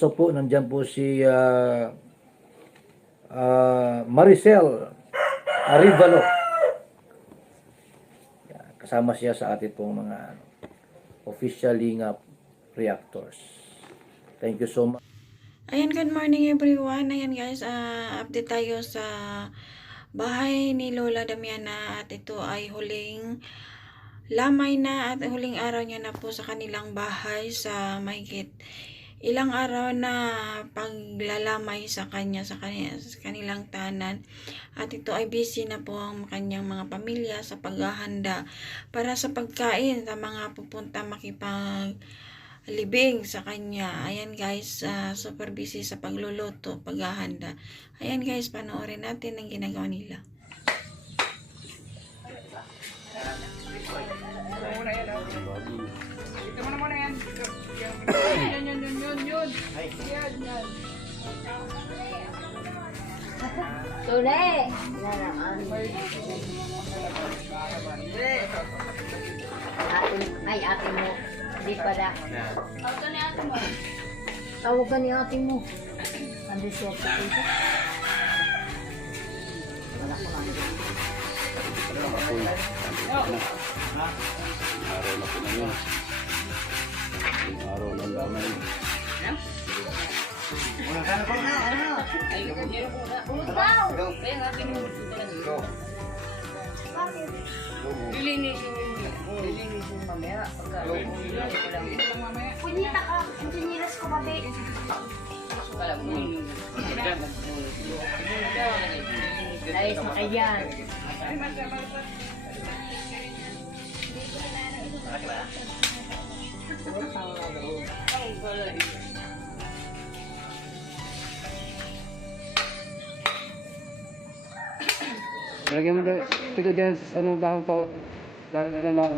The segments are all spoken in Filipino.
also po, nandyan po si Maricel Arivalo. Kasama siya sa ating pong mga official Lingap reactors. Thank you so much. Ayan, good morning everyone. Ayan guys, update tayo sa bahay ni Lola Damiana at ito ay huling lamay na at huling araw niya na po sa kanilang bahay sa mahigit ilang araw na paglalamay sa kanilang tahanan. At ito ay busy na po ang kanyang mga pamilya sa paghahanda para sa pagkain sa mga pupunta libing sa kanya. Ayan guys, super busy sa pagluluto, paghahanda. Ayan guys, panoorin natin ang ginagawa nila. Ito mo naman yan. Yun. Yan. Tule! Ate mo. Di pala. Tawag ka ni ate mo. Ando siya po dito. Wala ko lang. Araw na po na yun. Yung araw ng lamay. Lilinisin mamaya. Punyita ka. Punyilas ko babe. Dahil sa kayan. Lagyan mo dyan. Tigil dyan. Ano ba po? Lagyan na lang.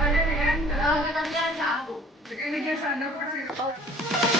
Ano yan? Ano yan sa ako? Sige, sa ano kasi.